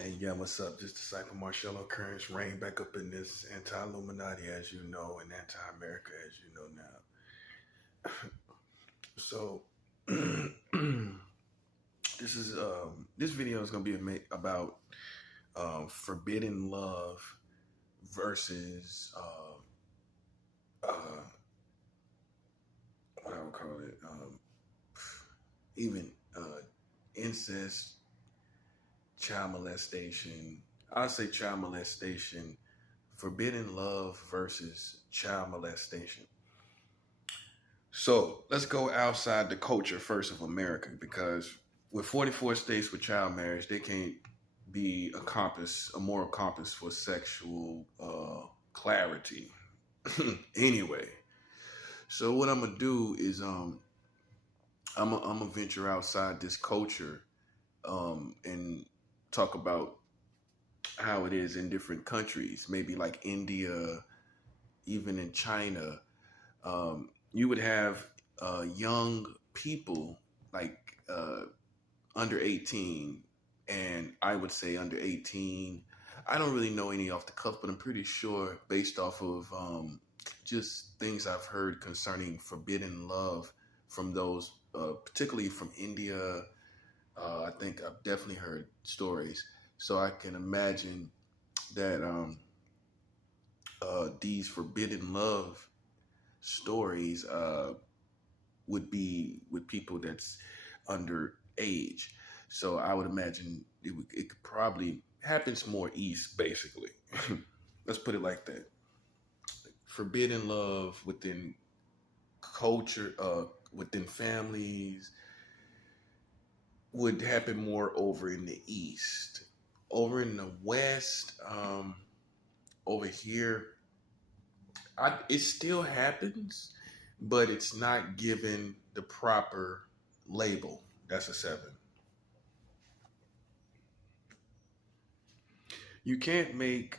Hey, yeah, what's up? This disciple Marcello Currents reign back up in this anti-Illuminati, as you know, and anti-America, as you know now. So, this video is gonna be about forbidden love versus uh, what I would call it, even incest, child molestation. I'll say child molestation, forbidden love versus child molestation. So let's go outside the culture first of America, because with 44 states with child marriage, they can't be a moral compass for sexual clarity. Anyway, so what I'm gonna do is I'm gonna venture outside this culture and talk about how it is in different countries, maybe like India, even in China. You would have young people like under 18, and I would say under 18. I don't really know any off the cuff, but I'm pretty sure based off of just things I've heard concerning forbidden love from those, particularly from India. I think I've definitely heard stories. So I can imagine that these forbidden love stories would be with people that's under age. So I would imagine it could probably happens more east, basically. Let's put it like that. Forbidden love within culture, within families, would happen more over in the east. Over in the west, over here, it still happens, but it's not given the proper label. That's a 7. You can't make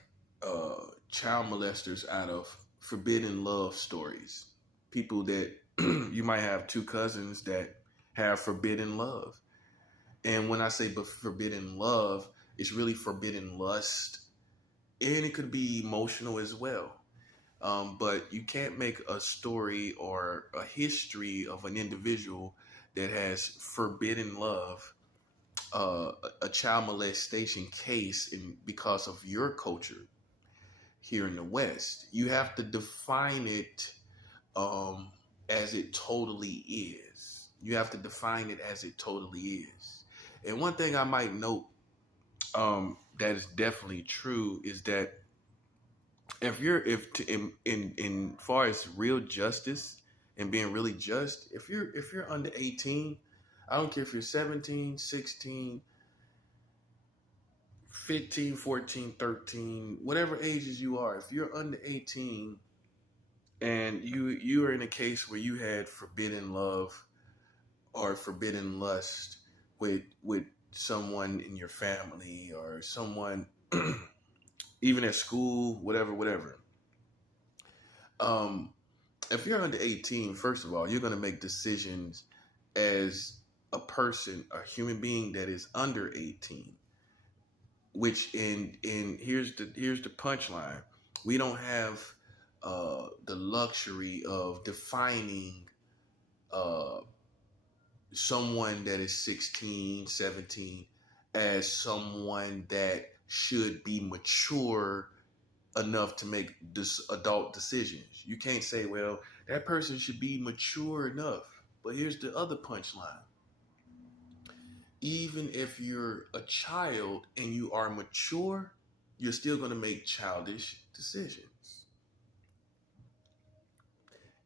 child molesters out of forbidden love stories. People that you might have two cousins that have forbidden love. And when I say forbidden love, it's really forbidden lust. And it could be emotional as well. But you can't make a story or a history of an individual that has forbidden love, a child molestation case, because of your culture here in the West. You have to define it as it totally is. You have to define it as it totally is. And one thing I might note that is definitely true is that in far as real justice and being really just, if you're under 18, I don't care if you're 17, 16, 15, 14, 13, whatever ages you are, if you're under 18 and you are in a case where you had forbidden love or forbidden lust with someone in your family or someone even at school, whatever. Um, if you're under 18, first of all, you're going to make decisions as a person, a human being that is under 18. Which in here's the punchline: we don't have the luxury of defining uh, someone that is 16, 17 as someone that should be mature enough to make adult decisions. You can't say, well, that person should be mature enough. But here's the other punchline. Even if you're a child and you are mature, you're still going to make childish decisions.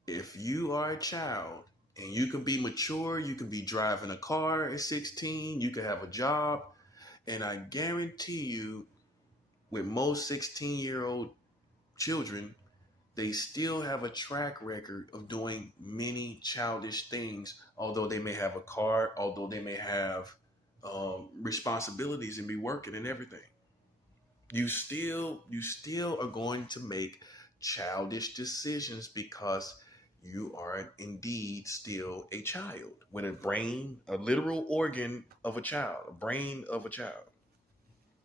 If you are a child and you can be mature, you can be driving a car at 16, you can have a job, and I guarantee you, with most 16-year-old children, they still have a track record of doing many childish things, although they may have a car, although they may have responsibilities and be working and everything. You still are going to make childish decisions because you are indeed still a child with a brain, a literal organ of a child, a brain of a child.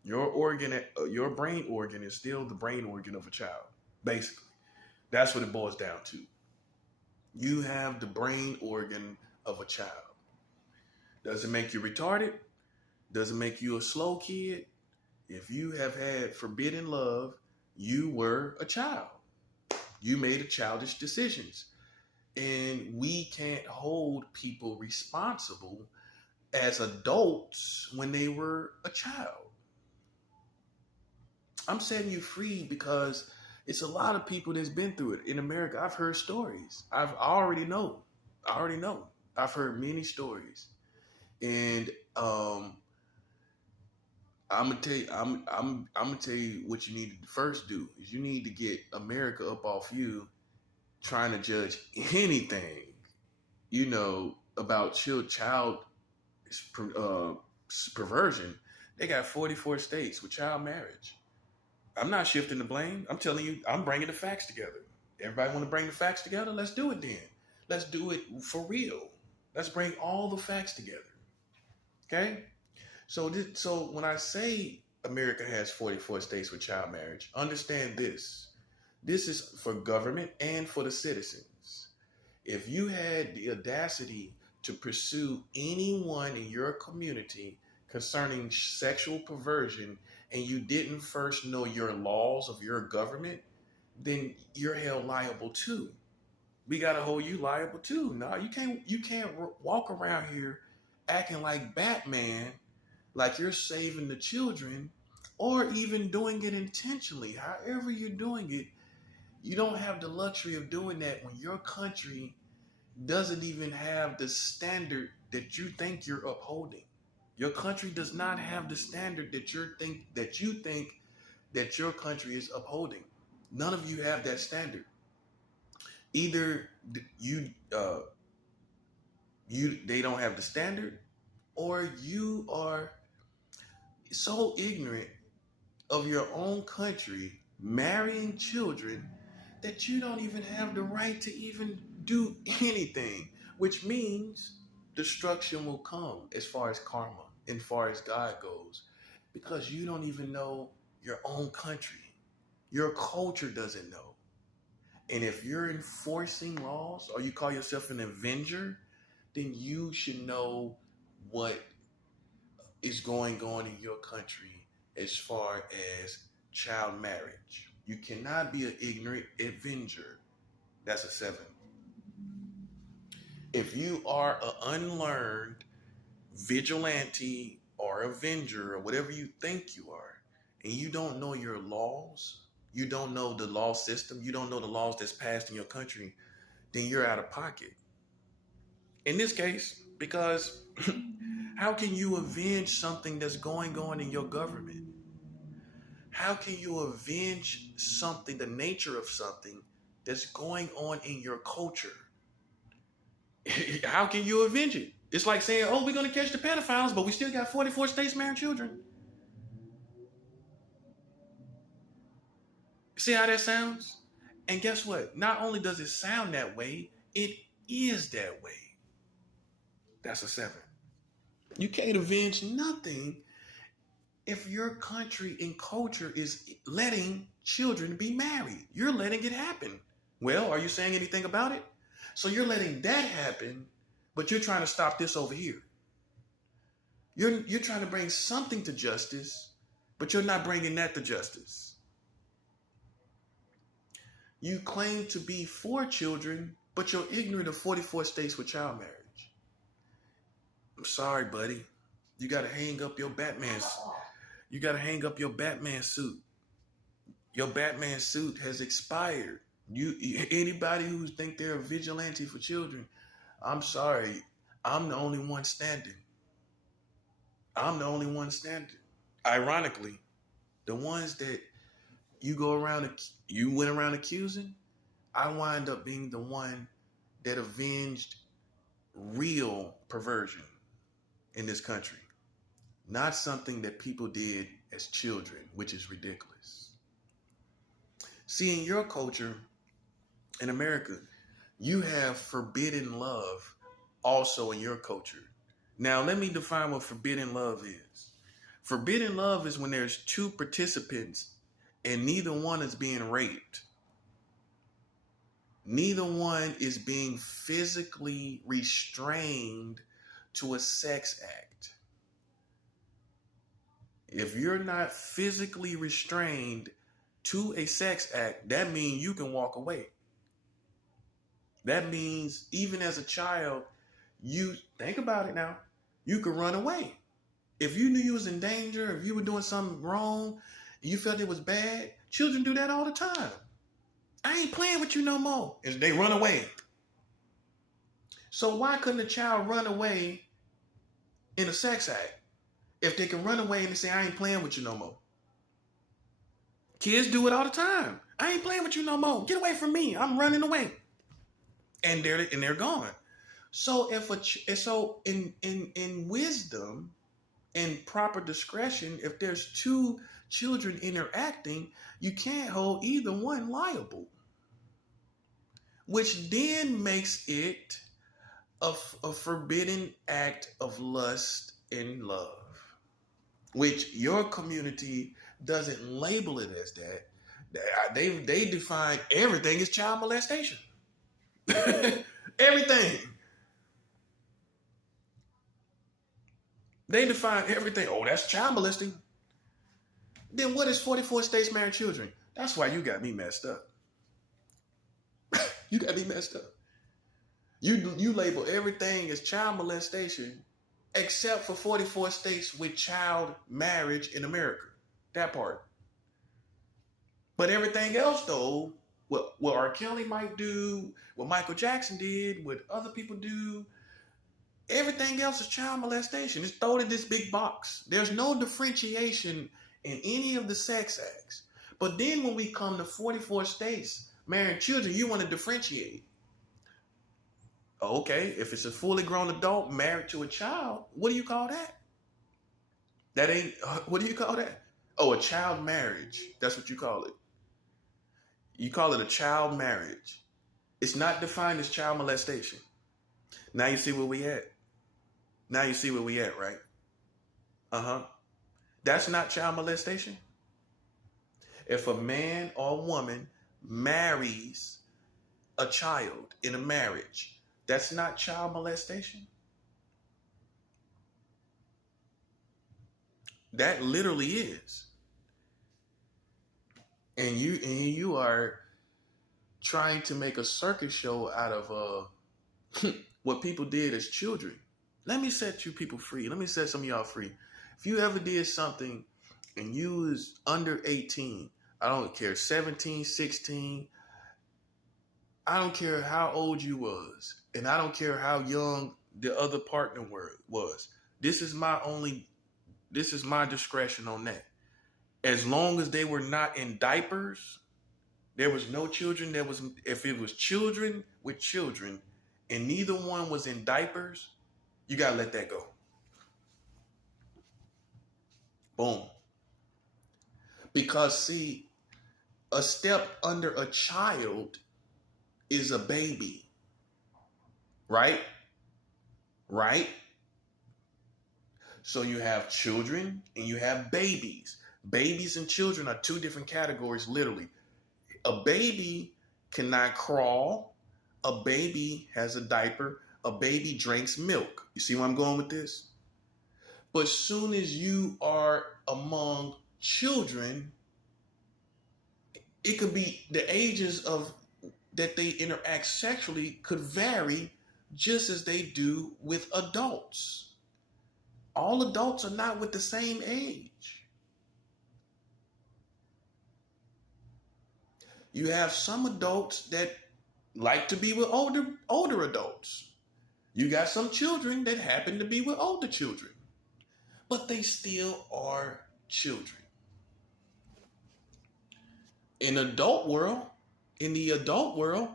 Your brain organ is still the brain organ of a child. Basically, that's what it boils down to. You have the brain organ of a child. Does it make you retarded? Does it make you a slow kid? If you have had forbidden love, you were a child. You made a childish decisions. And we can't hold people responsible as adults when they were a child. I'm setting you free because it's a lot of people that's been through it in America. I've heard stories. I already know. I already know. I've heard many stories, and I'm gonna tell you. I'm gonna tell you what you need to first do is you need to get America up off you trying to judge anything, about child uh, perversion. They got 44 states with child marriage. I'm not shifting the blame. I'm telling you, I'm bringing the facts together. Everybody want to bring the facts together? Let's do it then. Let's do it for real. Let's bring all the facts together. Okay? So when I say America has 44 states with child marriage, understand this. This is for government and for the citizens. If you had the audacity to pursue anyone in your community concerning sexual perversion and you didn't first know your laws of your government, then you're held liable too. We gotta hold you liable too. No, you can't walk around here acting like Batman, like you're saving the children, or even doing it intentionally. However you're doing it, you don't have the luxury of doing that when your country doesn't even have the standard that you think you're upholding. Your country does not have the standard that you think that your country is upholding. None of you have that standard. Either they don't have the standard, or you are so ignorant of your own country marrying children that you don't even have the right to even do anything, which means destruction will come as far as karma and far as God goes, because you don't even know your own country. Your culture doesn't know. And if you're enforcing laws or you call yourself an avenger, then you should know what is going on in your country as far as child marriage. You cannot be an ignorant avenger. That's a 7. If you are an unlearned vigilante or avenger or whatever you think you are, and you don't know your laws, you don't know the law system, you don't know the laws that's passed in your country, then you're out of pocket. In this case, because how can you avenge something that's going on in your government? How can you avenge something, the nature of something that's going on in your culture? How can you avenge it? It's like saying, oh, we're going to catch the pedophiles, but we still got 44 states marrying children. See how that sounds? And guess what? Not only does it sound that way, it is that way. That's a 7. You can't avenge nothing if your country and culture is letting children be married. You're letting it happen. Well, are you saying anything about it? So you're letting that happen, but you're trying to stop this over here. You're trying to bring something to justice, but you're not bringing that to justice. You claim to be for children, but you're ignorant of 44 states with child marriage. I'm sorry, buddy. You got to hang up your Batman. You got to hang up your Batman suit. Your Batman suit has expired. Anybody who think they're a vigilante for children, I'm sorry. I'm the only one standing. I'm the only one standing. Ironically, the ones that you went around accusing, I wind up being the one that avenged real perversion in this country. Not something that people did as children, which is ridiculous. See, in your culture, in America, you have forbidden love also in your culture. Now, let me define what forbidden love is. Forbidden love is when there's two participants and neither one is being raped. Neither one is being physically restrained to a sex act. If you're not physically restrained to a sex act, that means you can walk away. That means even as a child, you think about it now, you could run away. If you knew you was in danger, if you were doing something wrong, and you felt it was bad, children do that all the time. I ain't playing with you no more. And they run away. So why couldn't a child run away in a sex act if they can run away and they say, I ain't playing with you no more? Kids do it all the time. I ain't playing with you no more. Get away from me. I'm running away. And they're gone. So in wisdom and proper discretion, if there's two children interacting, you can't hold either one liable. Which then makes it a forbidden act of lust and love. Which your community doesn't label it as that. They define everything as child molestation. Everything. They define everything. Oh, that's child molesting. Then what is 44 states married children? That's why you got me messed up. You got me messed up. You label everything as child molestation except for 44 states with child marriage in America. That part. But everything else, though, what R. Kelly might do, what Michael Jackson did, what other people do, everything else is child molestation. It's thrown in this big box. There's no differentiation in any of the sex acts. But then when we come to 44 states marrying children, you want to differentiate. Okay, if it's a fully grown adult married to a child, what do you call that? That ain't, what do you call that? Oh, a child marriage. That's what you call it. You call it a child marriage. It's not defined as child molestation. Now you see where we at. Now you see where we at, right? Uh-huh. That's not child molestation. If a man or woman marries a child in a marriage, that's not child molestation. That literally is. And you are trying to make a circus show out of what people did as children. Let me set you people free. Let me set some of y'all free. If you ever did something and you was under 18, I don't care, 17, 16, I don't care how old you was, and I don't care how young the other partner was. This is my discretion on that. As long as they were not in diapers, there was no children. If it was children with children and neither one was in diapers, you got to let that go. Boom. Because see, a step under a child is a baby. Right? Right? So you have children and you have babies. Babies and children are two different categories, literally. A baby cannot crawl. A baby has a diaper. A baby drinks milk. You see where I'm going with this? But as soon as you are among children, it could be the ages of that they interact sexually could vary just as they do with adults. All adults are not with the same age. You have some adults that like to be with older adults. You got some children that happen to be with older children. But they still are children. In the adult world,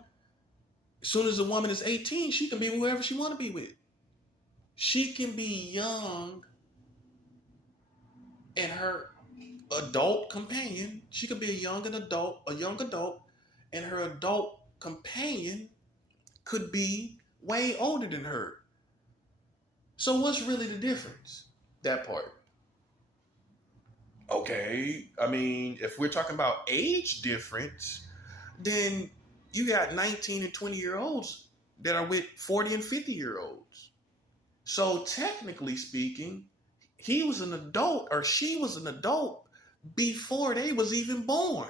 as soon as a woman is 18, she can be with whoever she want to be with. She can be young and her adult companion, she could be a young adult, and her adult companion could be way older than her. So what's really the difference? That part. Okay, I mean, if we're talking about age difference, then you got 19 and 20-year-olds that are with 40 and 50-year-olds. So technically speaking, he was an adult or she was an adult before they was even born.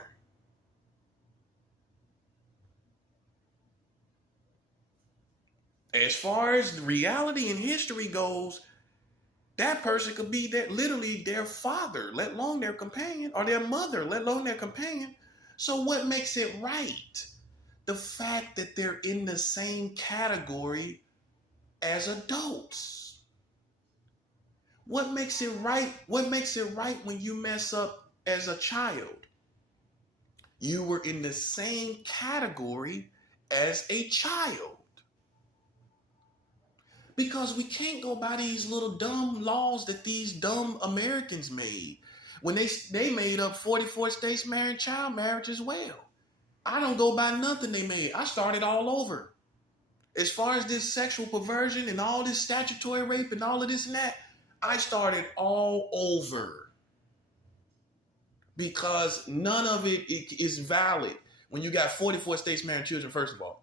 As far as reality and history goes, that person could be that literally their father, let alone their companion, or their mother, let alone their companion. So what makes it right? The fact that they're in the same category as adults. What makes it right? What makes it right when you mess up as a child? You were in the same category as a child. Because we can't go by these little dumb laws that these dumb Americans made. When they made up 44 states marrying child marriage as well. I don't go by nothing they made. I started all over. As far as this sexual perversion and all this statutory rape and all of this and that, I started all over. Because none of it is valid when you got 44 states marrying children, first of all.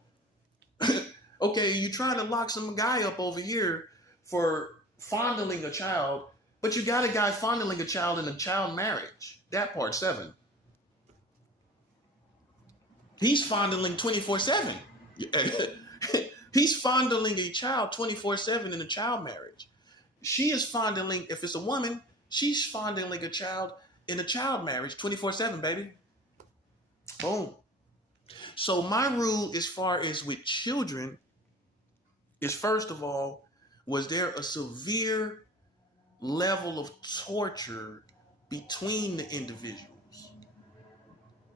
Okay, you're trying to lock some guy up over here for fondling a child, but you got a guy fondling a child in a child marriage. That part 7. He's fondling 24/7. He's fondling a child 24/7 in a child marriage. She is fondling, if it's a woman, she's fondling a child in a child marriage 24/7, baby. Boom. So my rule as far as with children is, first of all, was there a severe level of torture between the individuals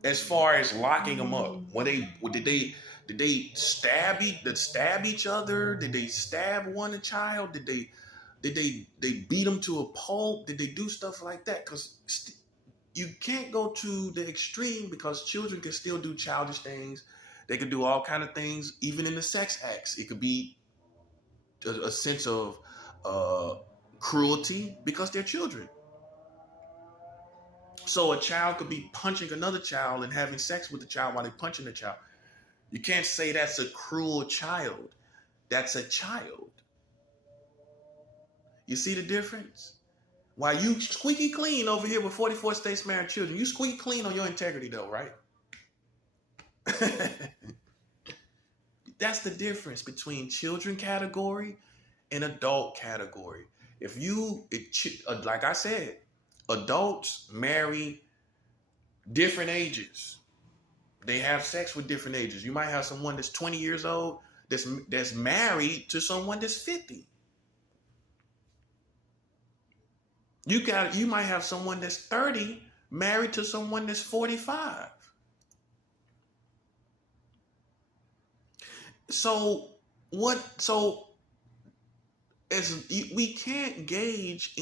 as far as locking them up? Did they stab each other? Did they stab one child? Did they beat them to a pulp? Did they do stuff like that? Because you can't go to the extreme, because children can still do childish things. They could do all kind of things, even in the sex acts. It could be a sense of cruelty because they're children. So a child could be punching another child and having sex with the child while they're punching the child. You can't say that's a cruel child. That's a child. You see the difference? While you squeaky clean over here with 44 states married children, you squeaky clean on your integrity though, right? That's the difference between children category and adult category. Like I said, adults marry different ages. They have sex with different ages. You might have someone that's 20 years old that's married to someone that's 50. You might have someone that's 30 married to someone that's 45. So as we can't gauge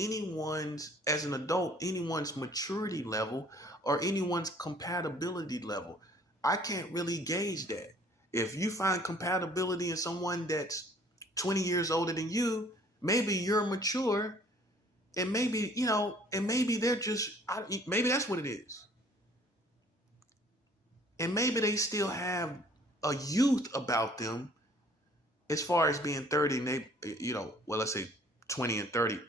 as an adult, anyone's maturity level or anyone's compatibility level. I can't really gauge that. If you find compatibility in someone that's 20 years older than you, maybe you're mature, and maybe, maybe they're maybe that's what it is. And maybe they still have a youth about them as far as being 30 and they, let's say 20 and 30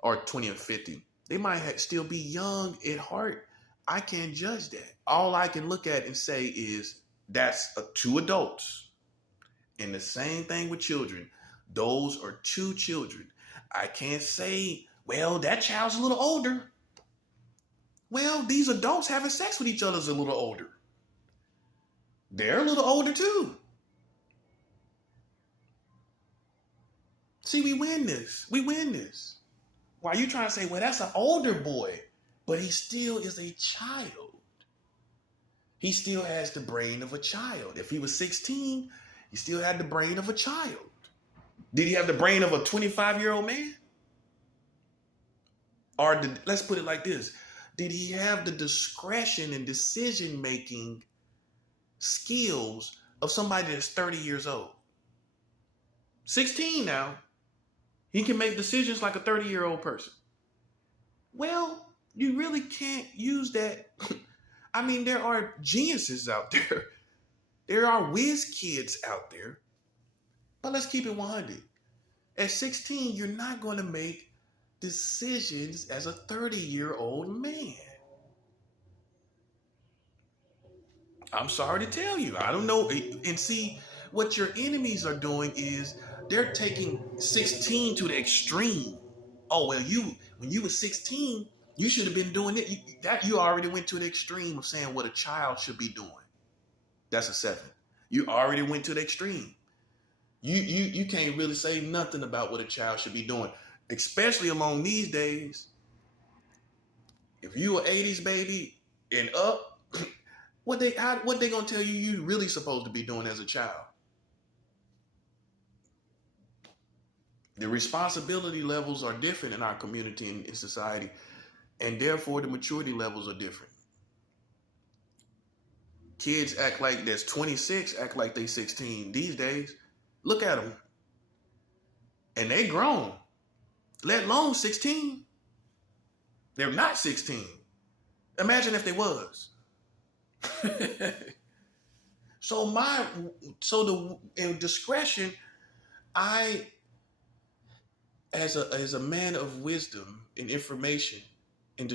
or 20 and 50. They might still be young at heart. I can't judge that. All I can look at and say is that's two adults. And the same thing with children. Those are two children. I can't say, well, that child's a little older. Well, these adults having sex with each other is a little older. They're a little older too. See, we win this. Why are you trying to say, well, that's an older boy, but he still is a child. He still has the brain of a child. If he was 16, he still had the brain of a child. Did he have the brain of a 25-year-old man? Or let's put it like this. Did he have the discretion and decision-making skills of somebody that's 30 years old? 16 now. He can make decisions like a 30-year-old person. Well, You really can't use that. I mean, there are geniuses out there. There are whiz kids out there. But let's keep it 100. At 16, you're not going to make decisions as a 30-year-old man. I'm sorry to tell you. I don't know. And see, what your enemies are doing is they're taking 16 to the extreme. Oh, well, when you were 16, you should have been doing it. You already went to the extreme of saying what a child should be doing. That's a 7. You already went to the extreme. You can't really say nothing about what a child should be doing, especially along these days. If you an 80s baby and up, what they gonna tell you really supposed to be doing as a child? The responsibility levels are different in our community and in society, and therefore the maturity levels are different. Kids act like that's 26, act like they 16 these days. Look at them. And they grown, let alone 16. They're not 16. Imagine if they was. In discretion, I, as a man of wisdom and information and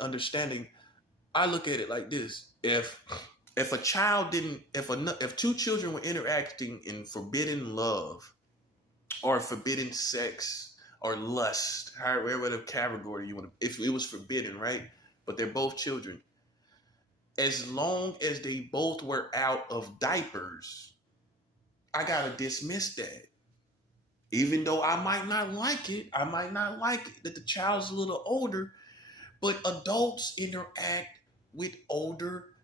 understanding, I look at it like this: if a child didn't, if two children were interacting in forbidden love or forbidden sex or lust, however the category you want to, if it was forbidden, right? But they're both children. As long as they both were out of diapers, I gotta dismiss that. Even though I might not like it that the child's a little older, but adults interact with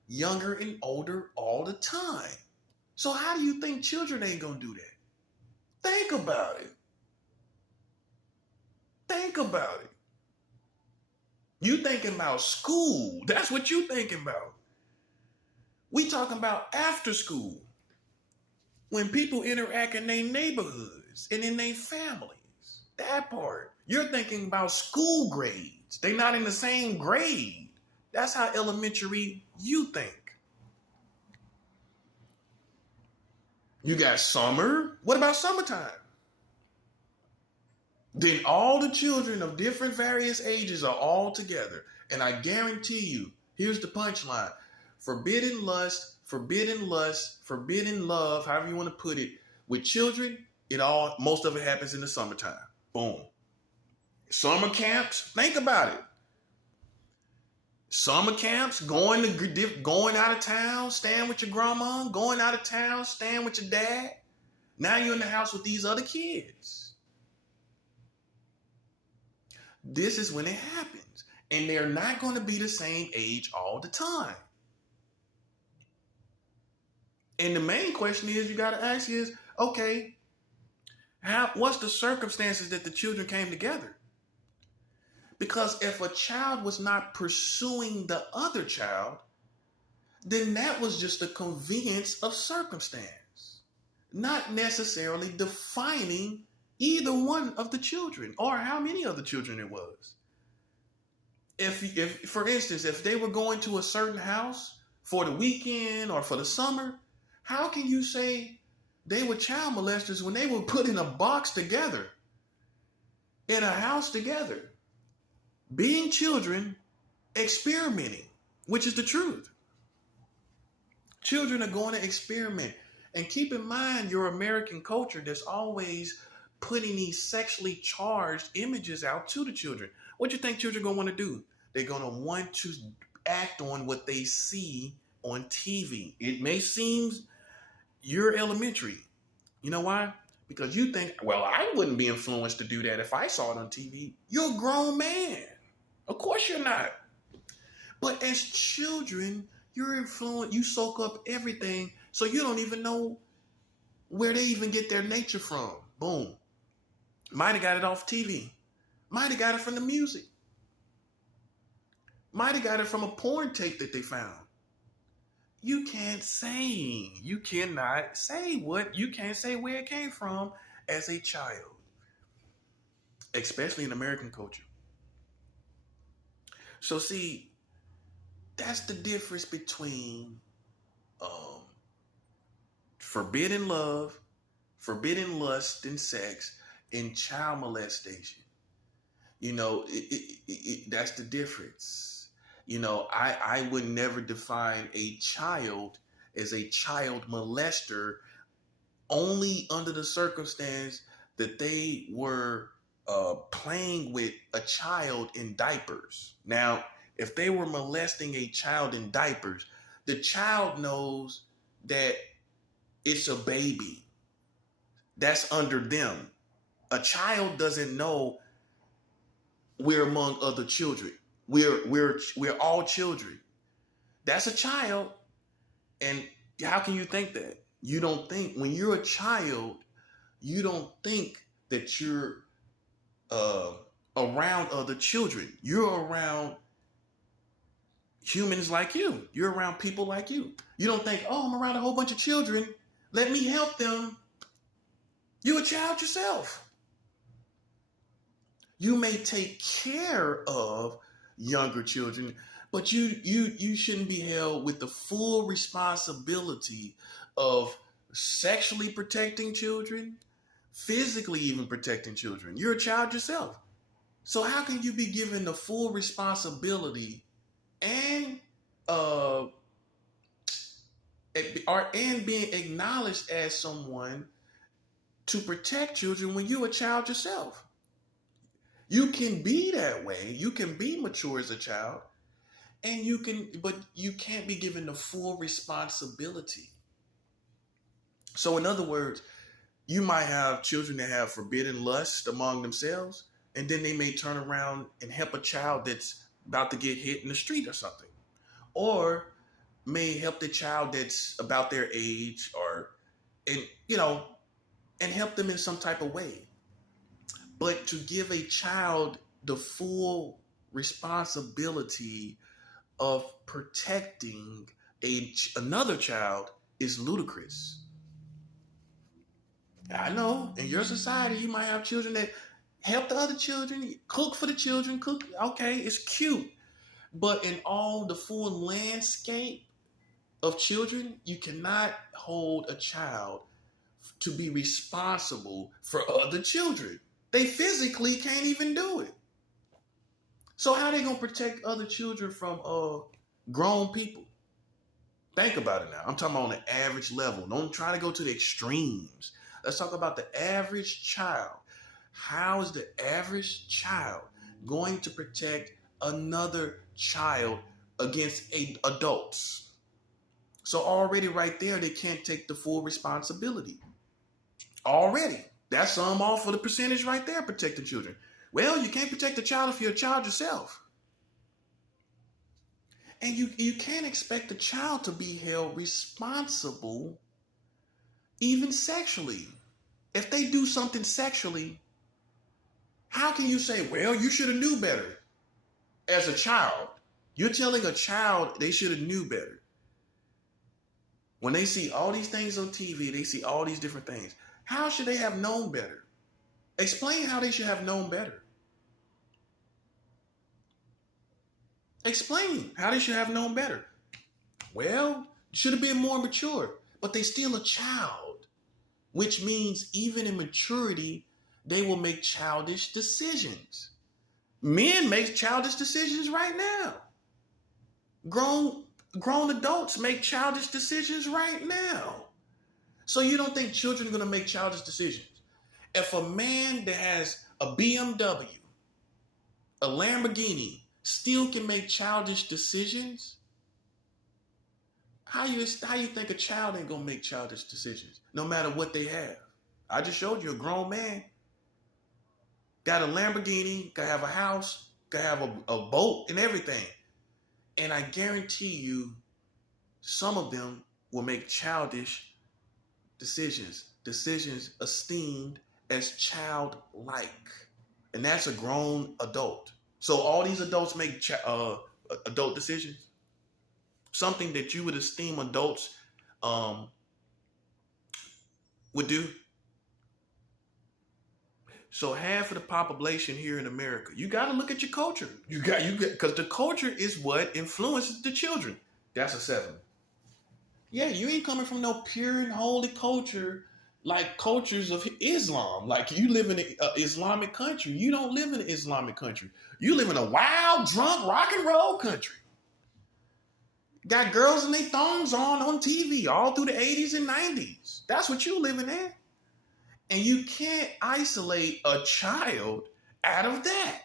younger and older all the time. So how do you think children ain't gonna do that? Think about it. Think about it. You thinking about school. That's what you thinking about. We talking about after school. When people interact in their neighborhoods and in their families. That part. You're thinking about school grades. They're not in the same grade. That's how elementary you think. You got summer. What about summertime? Then all the children of different various ages are all together. And I guarantee you, here's the punchline. Forbidden lust, forbidden love, however you want to put it. With children, most of it happens in the summertime. Boom. Summer camps, think about it. Summer camps, going out of town, staying with your grandma, going out of town, staying with your dad. Now you're in the house with these other kids. This is when it happens. And they're not going to be the same age all the time. And the main question is you got to ask is, okay, what's the circumstances that the children came together? Because if a child was not pursuing the other child, then that was just a convenience of circumstance, not necessarily defining either one of the children or how many of the children it was. If for instance, if they were going to a certain house for the weekend or for the summer, how can you say they were child molesters when they were put in a box together, in a house together, being children, experimenting, which is the truth. Children are going to experiment. And keep in mind your American culture that's always putting these sexually charged images out to the children. What do you think children are going to want to do? They're going to want to act on what they see on TV. It may seem you're elementary. You know why? Because you think, well, I wouldn't be influenced to do that if I saw it on TV. You're a grown man. Of course you're not. But as children, you're influenced, you soak up everything, so you don't even know where they even get their nature from. Boom. Might have got it off TV. Might have got it from the music. Might have got it from a porn tape that they found. You cannot say where it came from as a child, especially in American culture. So see, that's the difference between um, forbidden love, forbidden lust and sex, and child molestation. That's the difference. I would never define a child as a child molester only under the circumstance that they were playing with a child in diapers. Now, if they were molesting a child in diapers, the child knows that it's a baby. That's under them. A child doesn't know we're among other children. We're all children. That's a child. And how can you think that? You don't think when you're a child, you don't think that you're uh, around other children. You're around humans like you. You're around people like you. You don't think, oh, I'm around a whole bunch of children. Let me help them. You're a child yourself. You may take care of younger children, but you shouldn't be held with the full responsibility of sexually protecting children, physically even protecting children. You're a child yourself. So how can you be given the full responsibility and and being acknowledged as someone to protect children when you're a child yourself? You can be that way. You can be mature as a child, and but you can't be given the full responsibility. So in other words, you might have children that have forbidden lust among themselves, and then they may turn around and help a child that's about to get hit in the street or something. Or may help the child that's about their age and and help them in some type of way. But to give a child the full responsibility of protecting another child is ludicrous. I know in your society you might have children that help the other children, cook for the children, cook. Okay, it's cute. But in all the full landscape of children, you cannot hold a child to be responsible for other children. They physically can't even do it. So how are they going to protect other children from grown people? Think about it now. I'm talking about on the average level. Don't try to go to the extremes. Let's talk about the average child. How is the average child going to protect another child against adults? So already right there, they can't take the full responsibility. Already. That's some off for the percentage right there, protecting children. Well, you can't protect a child if you're a child yourself. And you can't expect a child to be held responsible even sexually. If they do something sexually, how can you say, well, you should have knew better as a child? You're telling a child they should have knew better. When they see all these things on TV, they see all these different things. How should they have known better? Explain how they should have known better. Explain how they should have known better. Well, should have been more mature, but they still a child, which means even in maturity, they will make childish decisions. Men make childish decisions right now. Grown adults make childish decisions right now. So you don't think children are going to make childish decisions? If a man that has a BMW, a Lamborghini, still can make childish decisions, how you think a child ain't going to make childish decisions, no matter what they have? I just showed you a grown man. Got a Lamborghini, got to have a house, got to have a boat and everything. And I guarantee you, some of them will make childish decisions esteemed as childlike. And that's a grown adult. So all these adults make adult decisions. Something that you would esteem adults would do. So half of the population here in America, you got to look at your culture. Because the culture is what influences the children. That's a 7. Yeah, you ain't coming from no pure and holy culture like cultures of Islam. Like you live in an Islamic country. You don't live in an Islamic country. You live in a wild, drunk, rock and roll country. Got girls in their thongs on TV all through the 80s and 90s. That's what you living in. And you can't isolate a child out of that.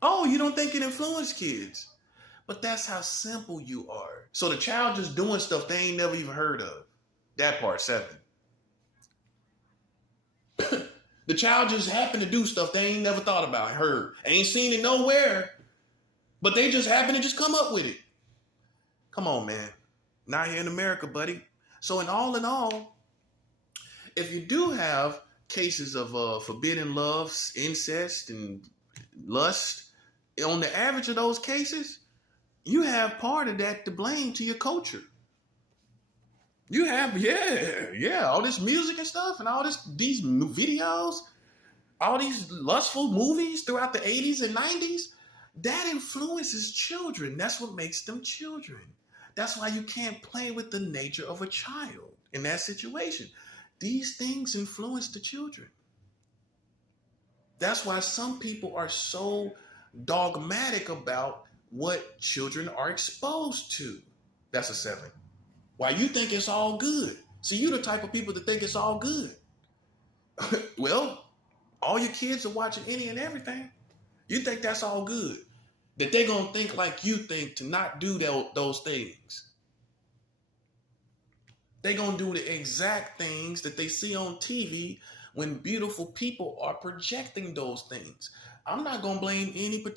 Oh, you don't think it influenced kids? But that's how simple you are. So the child just doing stuff they ain't never even heard of. That part, 7. The child just happened to do stuff they ain't never thought about, heard, ain't seen it nowhere, but they just happen to just come up with it. Come on, man. Not here in America, buddy. So in all, if you do have cases of forbidden love, incest, and lust, on the average of those cases, you have part of that to blame to your culture. You have, all this music and stuff and all these videos, all these lustful movies throughout the 80s and 90s, that influences children. That's what makes them children. That's why you can't play with the nature of a child in that situation. These things influence the children. That's why some people are so dogmatic about what children are exposed to. That's a 7. Why you think it's all good. See, you the type of people that think it's all good. Well, all your kids are watching any and everything. You think that's all good. That they're going to think like you think to not do those things. They're going to do the exact things that they see on TV when beautiful people are projecting those things. I'm not going to blame any particular